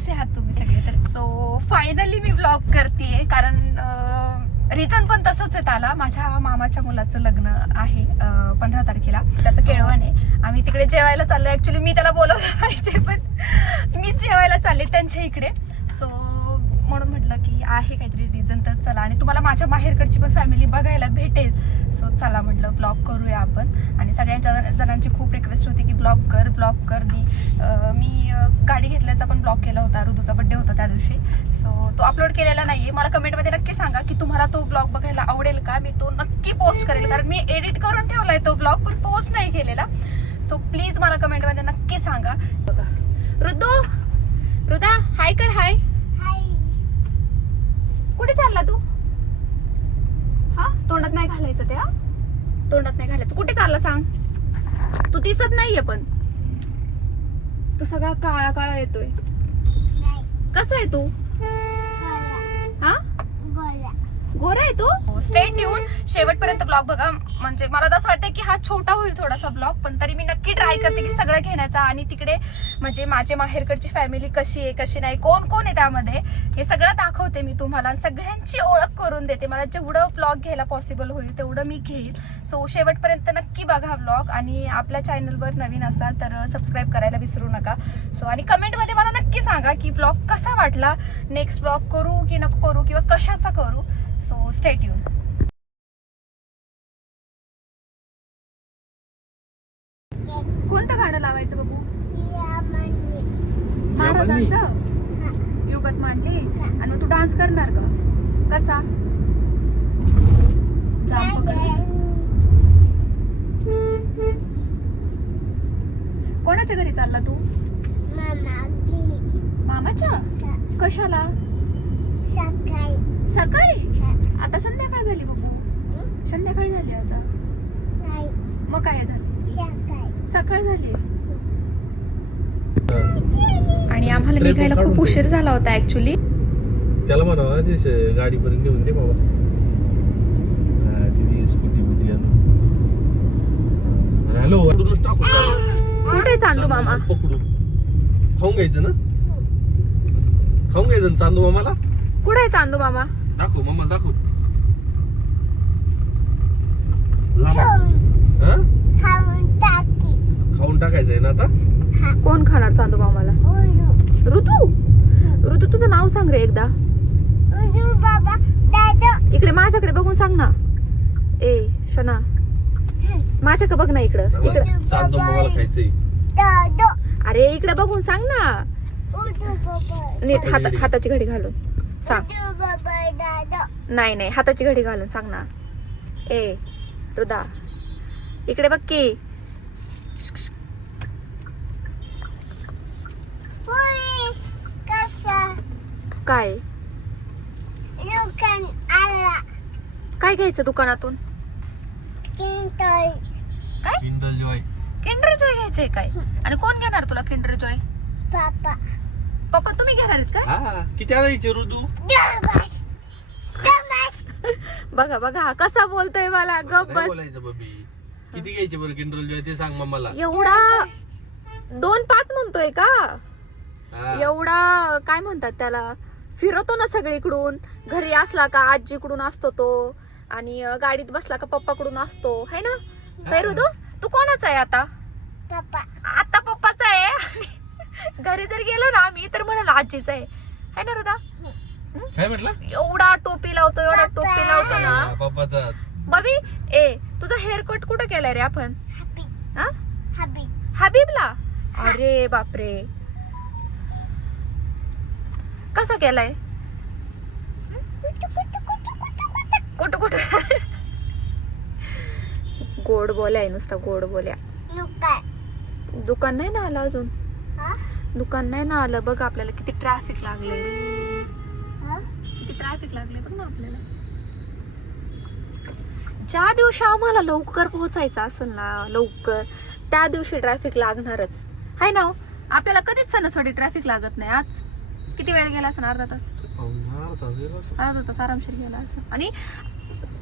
कसे आहात तुम्ही सगळे? तर सो फायनली मी व्लॉग करतेय, कारण रिझन पण तसंच आहे. त्याला माझ्या मामाच्या मुलाचं लग्न आहे 15 तारखेला. त्याचं केळवण आहे. आम्ही तिकडे जेवायला चाललो. ऍक्च्युली मी त्याला बोलवलं पाहिजे, पण मी जेवायला चालले त्यांच्या इकडे. सो म्हणून म्हटलं की आहे काहीतरी रिझन, तर चला. आणि तुम्हाला माझ्या माहेरकडची पण फॅमिली बघायला भेटेल. सो चला म्हटलं ब्लॉग करूया आपण. आणि सगळ्यांच्या जणांची खूप रिक्वेस्ट होती की ब्लॉग कर. मी गाडी घेतल्याचा पण ब्लॉग केला होता. ऋतूचा बड्डे होता त्या दिवशी. सो तो अपलोड केलेला नाहीये. मला कमेंटमध्ये नक्की सांगा की तुम्हाला तो ब्लॉग बघायला आवडेल का. मी तो नक्की पोस्ट करेल, कारण मी एडिट करून ठेवलाय तो ब्लॉग, पण पोस्ट नाही केलेला. सो प्लीज मला कमेंटमध्ये नक्की सांगा. बघा ऋता हाय कर. हाय. कुठे चालला तू? हा, तोंडात नाही घालायचं त्या, तोंडात नाही घालायचं. कुठे चालला सांग? तू दिसत नाहीये, पण तू सगळा काळा काळा येतोय. कसा आहे तू? हा, गोरा आहे तू. स्टे ट्यून, शेवटपर्यंत ब्लॉग बघा. म्हणजे मला असं वाटतं की हा छोटा होईल थोडासा ब्लॉग, पण तरी मी नक्की ट्राय करते की सगळं घेण्याचा. आणि तिकडे म्हणजे माझे माहेरकडची फॅमिली कशी आहे कशी नाही, कोण कोण आहे त्यामध्ये, हे सगळं दाखवते मी तुम्हाला. सगळ्यांची ओळख करून देते. मला जेवढं ब्लॉग घ्यायला पॉसिबल होईल तेवढं मी घेईल. सो शेवटपर्यंत नक्की बघा ब्लॉग. आणि आपल्या चॅनलवर नवीन असाल तर सबस्क्राईब करायला विसरू नका. सो आणि कमेंटमध्ये मला नक्की सांगा की ब्लॉग कसा वाटला. नेक्स्ट ब्लॉग करू की नको करू, किंवा कशाचा करू. So stay tune. कोणतं गाणं लावायचं बाबू? महाराजांचं युगत मांडले. आणि मग तू डान्स करणार का? कसा? कोणाच्या घरी चालला तू? मामाच्या? कशाला? सकाळी? आता संध्याकाळ झाली बाबू. संध्याकाळ झाली आता. मग काय झाली? सकाळ झाली. आणि आम्हाला निघायला खूप उशीर झाला होता ऍक्च्युली. त्याला म्हणा गाडीपर्यंत नेऊन दे बाबा. स्कूटी बुटी हॅलो. कुठे चांदू मामा? पकडू खाऊन घ्यायचं ना. खाऊन घ्यायचं चांदू मामाला. कुठे चांदू मामा? दाखव मामा, दाखव. खाऊन टाकायचंय ना आता. कोण खाणार चांदू मामाला? ऋतू तुझं नाव सांग रे एकदा. इकडे माझ्याकडे बघून सांग ना. ए शना, माझ्याकडे बघ ना. इकडं चांदू मामाला खायचंय. अरे इकडे बघून सांग ना. नीट हाताची घडी घालून सांग. नाही, हाताची घडी घालून सांग ना. ए रुदा, इकडे बघ की. काय काय घ्यायचं दुकानातून? काय? Kinder Joy. किंडर जॉय घ्यायचंय काय? आणि कोण घेणार तुला किंडर जॉय? पप्पा तुम्ही घेणार आहेत का? किती आणायचे ऋतू? बघा कसा बोलतोय मला. गप बस. किती घ्यायचे बरं किंडर जॉय ते सांग मम्माला. एवढा 2-5 म्हणतोय का? एवढा काय म्हणतात त्याला, फिरवतो ना सगळीकडून. घरी असला का आजीकडून असतो तो, आणि गाडीत बसला का पप्पाकडून असतो, है ना? पैरुदू, तू कोणाचा आहे आता? आता पप्पाचा आहे. घरी जर गेलो ना आम्ही तर म्हणाल आजीचा आहे, है ना रुदा? काय म्हटलं? एवढा टोपी लावतो ना पप्पाचा. बबी, ए तुझा हेअरकट कुठं केलाय रे आपण? हबीबला? अरे बापरे, कसा केलाय? कुठं गोड बोल्या आहे नुसता, गोड बोल्या. दुकान नाही ना आलं अजून. दुकान नाही ना आलं. बघ आपल्याला किती ट्रॅफिक लागले. किती ट्रॅफिक लागले बघ ना आपल्याला. ज्या दिवशी आम्हाला लवकर पोहोचायचं असेल ना, लवकर, त्या दिवशी ट्रॅफिक लागणारच, है ना? आपल्याला कधीच सणासवाडी ट्रॅफिक लागत नाही. आज किती वेळ गेला असं? अर्धा तास आरामशीर गेला असं. आणि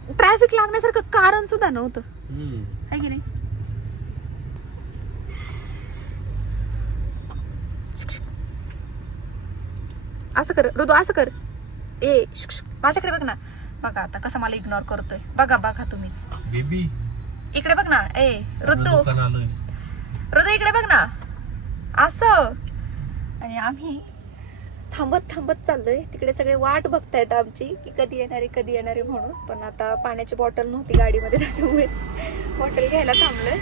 ट्रॅफिक लागण्यासारखं कारण सुद्धा नव्हतं, है की नाही? असं कर ऋतू, असं कर. ए माझ्याकडे बघ ना. बघा आता कसं मला इग्नोर करतोय. बघा बघा तुम्हीच. बेबी इकडे बघ ना. ए ऋतू, दुकान आलोय. ऋतू इकडे बघ ना. असं. आणि आम्ही थांबत थांबत चाललोय. तिकडे सगळे वाट बघतायत आमची की कधी येणारे म्हणून. पण आता पाण्याची बॉटल नव्हती गाडीमध्ये, त्याच्यामुळे बॉटल घ्यायला थांबलोय.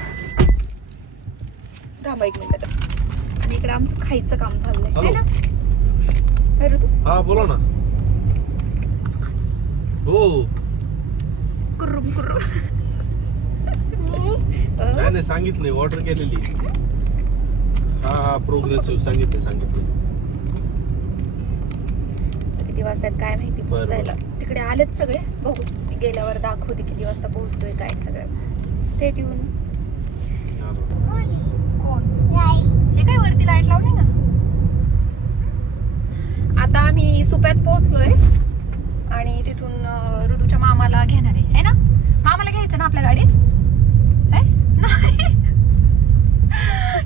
थांबा 1 मिनिट. आणि इकडे आमचं खायचं काम चाललंय है ना. काय ऋतू? हा बोला ना. हो कुर्रुम कुर्रुम. नाही सांगितलंय, ऑर्डर केलेली. हा प्रोग्रेसिव्ह सांगितलं. किती वाजता काय माहिती पोहोचायला. तिकडे आलेत सगळे. बघू मी गेल्यावर दाखवते किती वाजता पोहोचतोय काय सगळं. Stay tune. कोण हे काय वरती लाईट लावली ना. आता आम्ही सुप्यात पोहोचलोय आणि तिथून ऋतूच्या मामाला घेणार आहे ना. मामाला घ्यायचं ना आपल्या गाडीत. नाही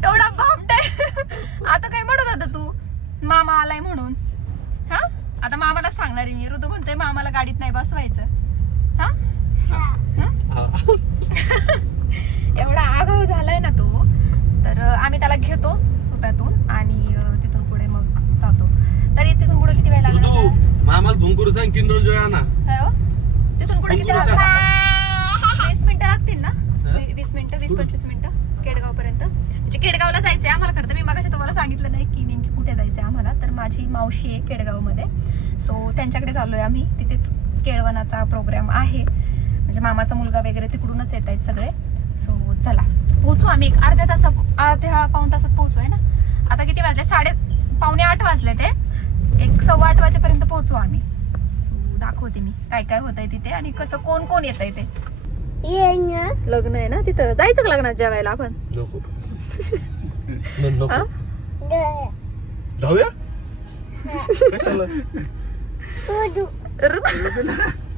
एवढा बापट आहे. आता काय म्हणत होता तू मामा आलाय म्हणून. हा आता मामाला सांगणार आहे मी. ऋतू म्हणतोय मामाला गाडीत नाही बसवायचं. हा एवढा आगाऊ झालाय ना तो. तर आम्ही त्याला घेतो सुप्यातून आणि तिथून पुढे मग जातो. तरी तिथून पुढे किती वेळ लागणार. मामाला फोन करू सांग किंडर जॉय आणा. तिथून पुढे किती लागणार. 20 मिनिटं लागतील ना. 20 मिनिटं 20-25 मिनिटं केडगाव पर्यंत. म्हणजे केडगावला जायचंय आम्हाला. खरं तर मी मगाशी तुम्हाला सांगितलं नाही की नेमकी कुठे जायचंय आम्हाला. तर माझी मावशी आहे केडगाव मध्ये. सो त्यांच्याकडे चाललोय आम्ही. तिथेच केळवणाचा प्रोग्राम आहे. म्हणजे मामाचा मुलगा वगैरे तिकडूनच येत आहेत सगळे. सो चला पोहोचू आम्ही. एक अर्ध्या पाऊण तासात पोहोचू आहे ना. आता किती वाजले. 7:45 वाजले. ते 7:15 वाजेपर्यंत पोहोचू आम्ही. सो दाखवते मी काय काय होत आहे तिथे आणि कसं कोण कोण येत आहे ते. लग्न आहे ना तिथं. जायचं का लग्नात जेवायला आपण. नको जाऊया. कशाला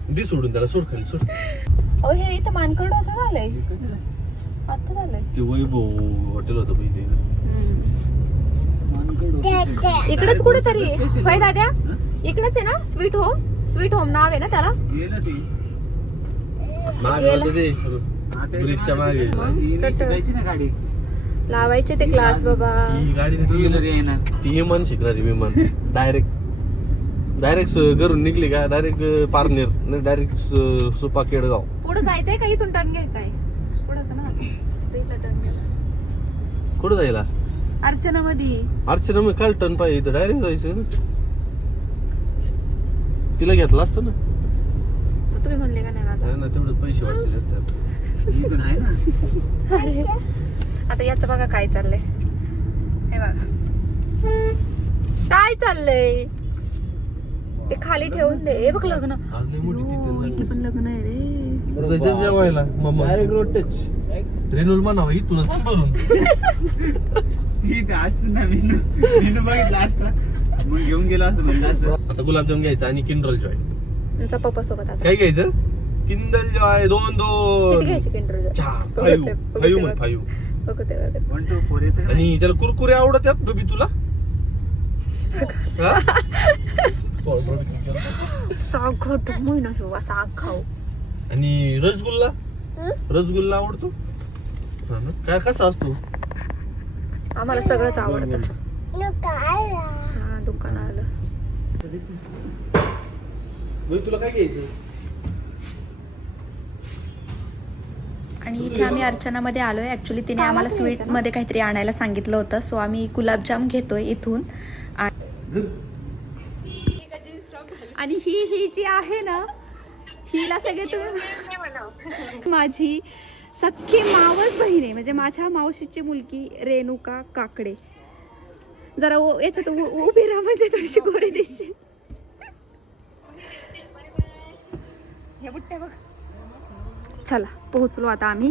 दी सोडून त्याला. सोड खाली सोड. अहो हे इथं मानकरडो असं झालंय. आता झालंय. ते वैभव हॉटेल होतं पहिले. इकडेच कुठेतरी होय दाद्या. इकडेच आहे ना. स्वीट होम नाव आहे ना त्याला. ब्रिजच्या मागे लावायचे ते क्लास बाबा. ही गाडी ती विमान शिकणारी. विमान डायरेक्ट घरून निघली का डायरेक्ट पारनेर. डायरेक्ट सुपा केडगाव. पुढे जायचंय का इथून टर्न घ्यायचाय. पुढेच ना टर्न घ्यायचा. कुठं जायला. अर्चना मध्ये काल टर्न पाहिजे. इथं डायरेक्ट जायचं ना. तिला घेतला असतं ना. तुम्ही म्हणले का नाही माझा ना तेवढे पैसे वाचले असतात. आता याचं बघा काय चाललंय. हे बघा काय चाललंय. ते खाली ठेवून दे. बघ लग्न. इथे पण लग्न आहे रे. जेवायला mamma direct road touch. Renol म्हणावं इथूनच भरून. बघितलं असतं मग घेऊन गेलो असं म्हणलं असं. आता गुलाबजाम घ्यायचा आणि किंडल जॉय. तुमचा पप्पा सोबत आता काय घ्यायचं. किंडल जॉय 2 किती घ्यायचे किंडर जॉय. 5 बघू ते 1, 2, 4 येतं. आणि त्याला कुरकुरे आवडतात बबी तुला. साग खाऊ ना शो. साग खाऊ. आणि रसगुल्ला आवडतो. काय कसा असतो. आम्हाला सगळंच आवडतं. हा दुकान आलं. तुला काय घ्यायचं. आणि इथे आम्ही अर्चनामध्ये आलोय. ऍक्च्युली तिने आम्हाला स्वीट मध्ये काहीतरी आणायला सांगितलं होतं. सो आम्ही गुलाबजाम घेतोय इथून. आणि ही जी आहे ना हिला सगळे तुम्ही माझी सख्खी मावस बहीण आहे. म्हणजे माझ्या मावशीची मुलगी रेणुका काकडे. जरा याच्यात उभी राहा म्हणजे थोडीशी गोरी दिसशील. चला पोहोचलो आता आम्ही.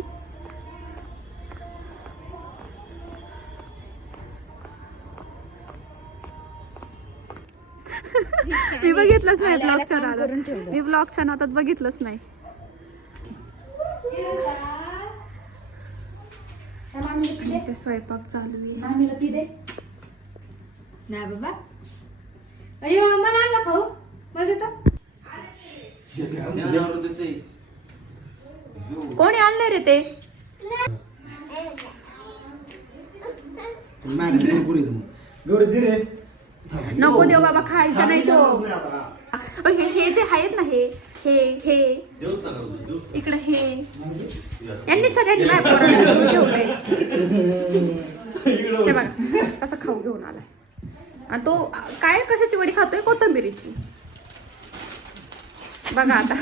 मी बघितलंच नाही ब्लॉगच्या नादात. मी ब्लॉगच्या नादात बघितलंच नाही. स्वयंपाक चालू आहे. नाही बाबा अयो मला आणला खाऊ मला देता कोणी आणले रे ते? गौरी दे रे. नको देव बाबा, खायचं नाही तो. हे जे आहेत ना हे हे हे इकडे हे यांनी सगळ्यांनी माझ्या पोराला घेऊन ठेवलंय. हे बघा कसं खाऊ घेऊन आलाय. आणि तो काय कशाची वडी खातोय? कोथिंबिरीची. बघा आता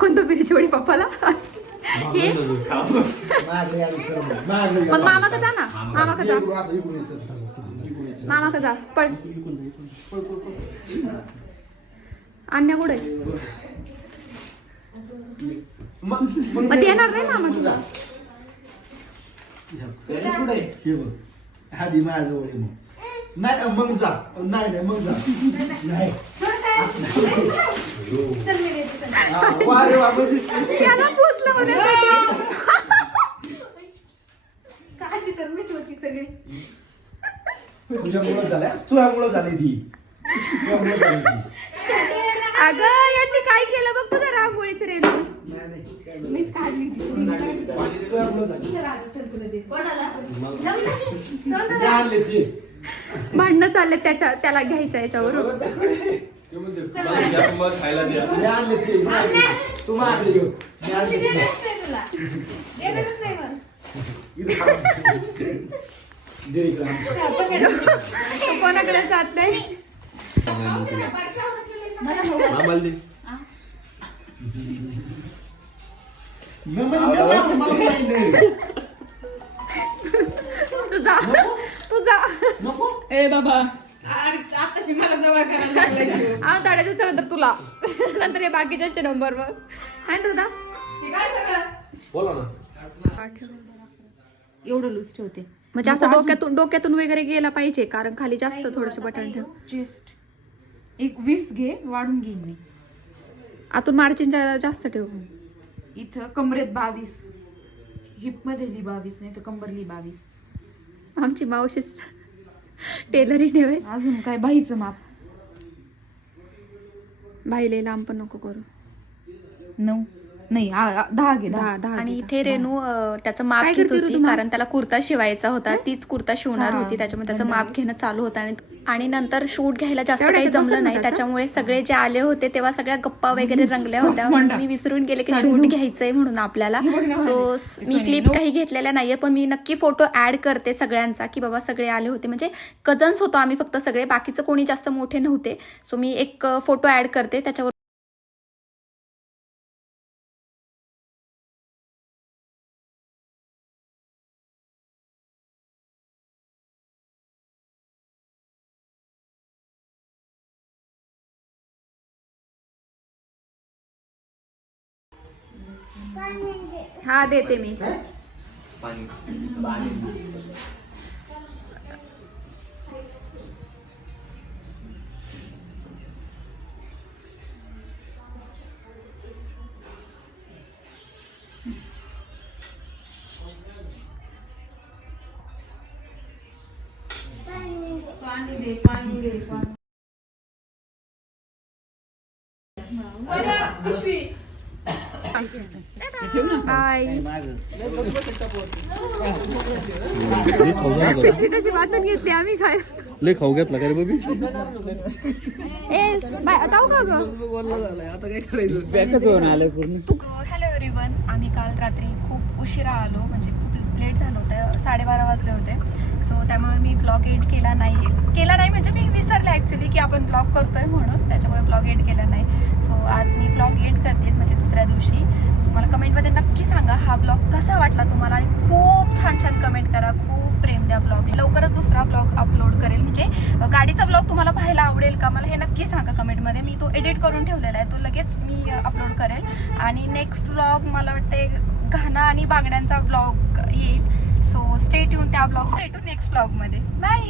कोथिंबिरीची वडी पप्पाला. हे मग मामा का जा ना, मामा का जा, मामा का जा. पळ. अन्य कुठे? मग येणार नाही मामा तुझा. आधी माझ्याजवळ ये मग. नाही मग जा. नाही मग जा. नाही वा रे वा म्हणजे याला पोचलं होण्यासाठी. काळजी तर मीच होती सगळी. तुझ्यामुळं झाल्या, तुझ्यामुळं झाली ती. तुझ्यामुळं झाली ती. अगं यांनी काय केलं बघ तुझ्या रांगोळीचं रेणू. नाही नाही काय नाही. मीच काढली तुझ्यामुळं झाली. चल आता चल तुला दे. कोणाला? मी आणले ती. भांडणं चालले त्याला घ्यायच्या याच्यावरून. खायला द्या. मी आणले ती. तू मागली घेऊ. मी आणले ती. तुला देणारच नाही मग. इथं खा. दे इकडं. तो कोणाकडे जात नाही. आम्हाला दे. मी म्हणजे मी जाऊ, मला माहित नाही. तुझा नको. ए बाबा आताशी मला जवळ करायला लागलाय. ताड्याचं नंतर तुला नंतर हे बाकीच्या नंबरवर. हाय ना रुदा? बोला ना. एवढं लूज ठेवते म्हणजे असं डोक्यातून वगैरे गेला पाहिजे, कारण खाली जास्त थोडंसं बटन ठेव. चेस्ट एक 20 घे, वाढून घेईन मी. आतून मार्जिन जास्त ठेव. इथं कमरेत 22, हिप मध्ये 22, नाही तर कंबरली 22. आमची मावशीच टेलरिंग होय. अजून काय बाईचं माप बाईले लांब पण नको करू. 9 नाही 10 घे. 10 आणि इथे रेणू त्याचं माप काय घेत करते रे होती, तू माप? कारण त्याला कुर्ता शिवायचा होता. तीच कुर्ता शिवणार होती, त्याच्यामुळे त्याचं माप घेणं चालू होतं. आणि नंतर शूट घ्यायला जास्त काही तेवढ्याच्यात बसेल जमलं ना नाही, त्याचं? त्याच्यामुळे सगळे जे आले होते तेव्हा सगळ्या गप्पा वगैरे रंगल्या होत्या. मी विसरून गेले की शूट घ्यायचंय म्हणून आपल्याला. सो मी क्लिप काही घेतलेल्या नाहीये, पण मी नक्की फोटो ऍड करते सगळ्यांचा, की बाबा सगळे आले होते. म्हणजे कझन्स होतो आम्ही फक्त सगळे, बाकीचं कोणी जास्त मोठे नव्हते. सो मी एक फोटो ऍड करते त्याच्यावर. हा देते मी. पाणी दे, पाणी दे, पाणी. बाय. लय खाऊ घातला. पिशवी कशी वाटून घेतली आम्ही काय. लय खाऊ घेतला का रे बबी? जाऊ का ग? हॅलो एव्हरीवन, आम्ही काल रात्री खूप उशिरा आलो, म्हणजे खूप लेट झालं होतं, 12:30 वाजले होते. सो त्यामुळे मी ब्लॉग एड केला नाही म्हणजे मी विसरले ॲक्च्युली की आपण ब्लॉग करतोय म्हणून, त्याच्यामुळे ब्लॉग एड केला नाही. सो आज मी ब्लॉग एड करते, म्हणजे दुसऱ्या दिवशी. सो मला कमेंटमध्ये नक्की सांगा हा ब्लॉग कसा वाटला तुम्हाला, आणि खूप छान छान कमेंट करा, खूप प्रेम द्या ब्लॉग. लवकरच दुसरा ब्लॉग अपलोड करेल, म्हणजे गाडीचा ब्लॉग तुम्हाला पाहायला आवडेल का मला हे नक्की सांगा कमेंटमध्ये. मी तो एडिट करून ठेवलेला आहे, तो लगेच मी अपलोड करेल. आणि नेक्स्ट ब्लॉग मला वाटते घाना आणि बांगड्यांचा ब्लॉग येईल. सो स्टे ट्यून त्या ब्लॉग, स्टे ट्यून नेक्स्ट ब्लॉगमध्ये. बाय.